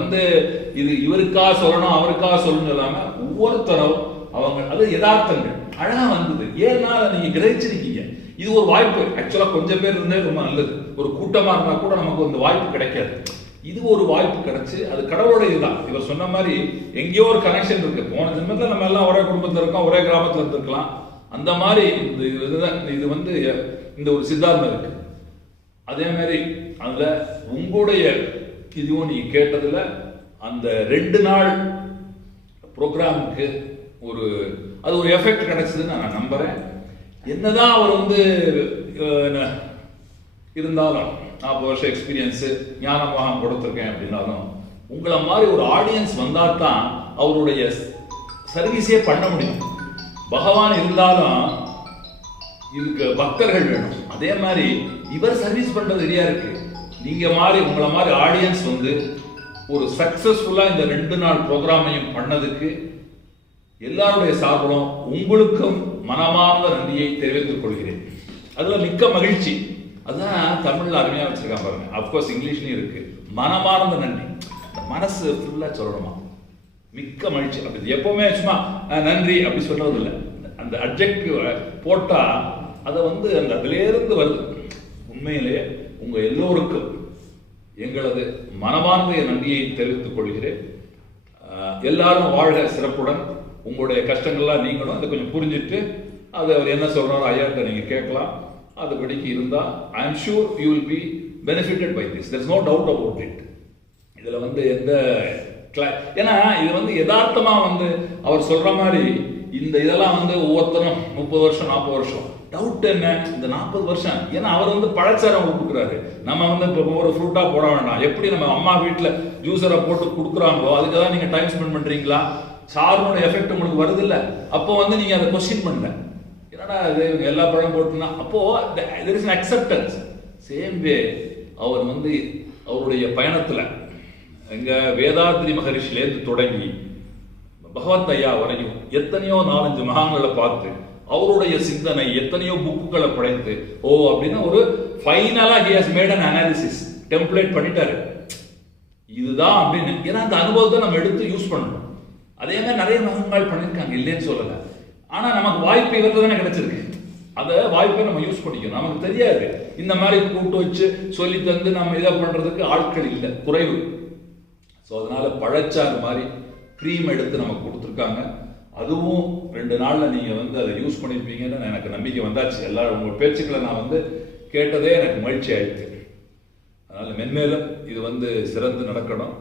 வந்து இது இவருக்கா சொல்லணும் அவருக்கா சொல்லணும் இல்லாம ஒவ்வொருத்தரும் அவங்க அது யதார்த்தங்கள் அழகா வந்தது. ஏன்னா நீங்க கிரகிச்சிருக்கீங்க. இது ஒரு வாய்ப்பு. ஆக்சுவலா கொஞ்சம் பேர் இருந்தே ரொம்ப நல்லது. ஒரு கூட்டமா இருந்தா கூட நமக்கு அந்த வாய்ப்பு கிடைக்காது. இது ஒரு வாய்ப்பு கிடைச்சு அது கடவுளுடைய இதுதான். இவர் சொன்ன மாதிரி எங்கேயோ ஒரு கனெக்ஷன் இருக்கு. போன ஜென்மத்துல நம்ம எல்லாம் ஒரே குடும்பத்துல இருக்கோம், ஒரே கிராமத்துல இருந்திருக்கலாம். அந்த மாதிரி இது வந்து இந்த ஒரு சித்தாந்தம் இருக்கு. அதே மாதிரி அதுல உங்களுடைய இதுவும் நீங்க கேட்டதுல அந்த 2 நாள் ப்ரோக்ராமுக்கு அது ஒரு எஃபெக்ட் கிடைச்சதுன்னு நான் நம்புறேன். என்னதான் அவர் வந்து இருந்தாலும் 40 வருஷம் எக்ஸ்பீரியன்ஸ் ஞானமாக கொடுத்துருக்கேன் அப்படின்னாலும் உங்களை மாதிரி ஒரு ஆடியன்ஸ் வந்தா தான் அவருடைய சர்வீஸே பண்ண முடியும். பகவான் இருந்தாலும் இதுக்கு பக்தர்கள் வேணும். அதே மாதிரி இவர் சர்வீஸ் பண்றது ரெடியா இருக்கு. நீங்க மாதிரி உங்களை மாதிரி ஆடியன்ஸ் வந்து ஒரு சக்சஸ்ஃபுல்லா இந்த 2 நாள் ப்ரோக்ராமையும் பண்ணதுக்கு எல்லாருடைய சார்பிலும் உங்களுக்கும் மனமார்ந்த நன்றியை தெரிவித்துக் கொள்கிறேன். அதுல மிக்க மகிழ்ச்சி. அதுதான் தமிழ்ல அருமையா வச்சிருக்கான் பாருங்க. அப்கோர்ஸ் இங்கிலீஷ்லயும் இருக்கு. மனமார்ந்த நன்றி. மனசு ஃபுல்லா சொல்லணுமா, மிக்க மகிழ்ச்சி. அப்படி எப்பவுமே சும்மா நன்றி அப்படி சொல்றது இல்லை. அந்த அட்ஜெக்டிவ் போட்டா அதை வந்து அந்த அதிலேருந்து வருது. உண்மையிலேயே உங்க எல்லோருக்கும் எங்களது மனமார்ந்த நன்றியை தெரிவித்துக் கொள்கிறேன். எல்லாரும் வாழ்க சிறப்புடன். உங்களுடைய கஷ்டங்கள்லாம் நீங்களும் அதை கொஞ்சம் புரிஞ்சுட்டு அது அவர் என்ன சொல்றாரோ ஐயாட்ட நீங்க கேட்கலாம். அதுபடிக்கு இருந்தா I am sure you will be benefited by this. There is no doubt about it. இதுல வந்து எந்த ஏன்னா இது வந்து யதார்த்தமா வந்து அவர் சொல்ற மாதிரி இந்த இதெல்லாம் வந்து ஒவ்வொருத்தரும் 30 வருஷம் 40 வருஷம் டவுட் என்ன இந்த 40 வருஷம். ஏன்னா அவர் வந்து பழச்சாரம் கொடுக்குறாரு. நம்ம வந்து இப்போ ஒரு ஃப்ரூட்டா போட வேண்டாம். எப்படி நம்ம அம்மா வீட்டில் ஜூஸரை போட்டு கொடுக்குறாங்களோ அதுக்கு தான் நீங்க டைம் ஸ்பெண்ட் பண்றீங்களா? சார்னோட எஃபெக்ட் உங்களுக்கு வருது இல்ல? அப்போ வந்து நீங்க அதை கொஸ்டின் பண்ணல. என்னடா இது எல்லா பழம் போட்டுனா அப்போ there is an acceptance. Same way அவர் வந்து அவருடைய பயணத்துல எங்க வேதாத்ரி மகரிஷிலேருந்து தொடங்கி பகவத் ஐயா வரையும் எத்தனையோ 4-5 மகான்களை பார்த்து அவருடைய சிந்தனை எத்தனையோ புக்குகளை படைத்து அப்படின்னு ஒரு ஃபைனலா he has made an analysis template பண்ணிட்டாரு. இதுதான் அப்படின்னு. ஏன்னா அந்த அனுபவத்தை நம்ம எடுத்து யூஸ் பண்ணணும். அதே மாதிரி நிறைய மகன்கள் பண்ணியிருக்காங்க, இல்லைன்னு சொல்லல. ஆனா நமக்கு வாய்ப்பு இவருக்கு தானே கிடைச்சிருக்கு. அந்த வாய்ப்பை நம்ம யூஸ் பண்ணிக்கணும். நமக்கு தெரியாது இந்த மாதிரி கூட்டு வச்சு சொல்லி தந்து நம்ம இதை பண்றதுக்கு ஆட்கள் இல்லை, குறைவு. ஸோ அதனால பழச்சாறு மாதிரி க்ரீம் எடுத்து நமக்கு கொடுத்துருக்காங்க. அதுவும் 2 நாள்ல நீங்க வந்து அதை யூஸ் பண்ணிருப்பீங்கன்னு எனக்கு நம்பிக்கை வந்தாச்சு. எல்லாரும் உங்க பேச்சுக்களை நான் வந்து கேட்டதே எனக்கு மகிழ்ச்சி ஆயிடுச்சு. அதனால மென்மேலும் இது வந்து சிறந்து நடக்கணும்.